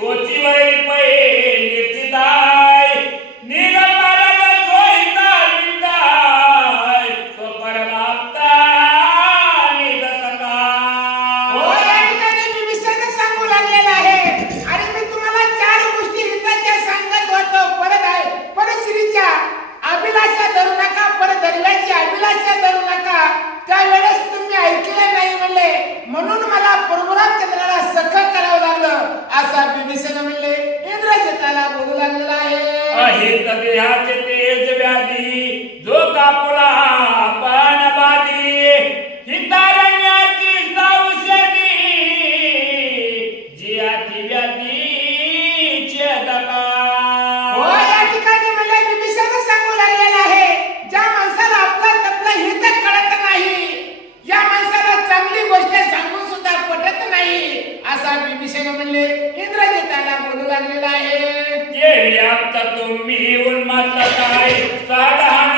કોચી વૈ પૈ देहाचे तेज व्याधी जो कापुला आपण बाधी हो, या ठिकाणी म्हणजे मला सांगू लागलेला आहे. ज्या माणसाला आपला तर कळत नाही या माणसाला चांगली गोष्ट पटत नाही असा विभीषण म्हणले. इंद्रजिताला बोलू लागलेला आहे. आप तुम्ही उन्माता काय साधा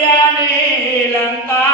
ಕಲ್ಯಾಣೇ ಲಂಕಾ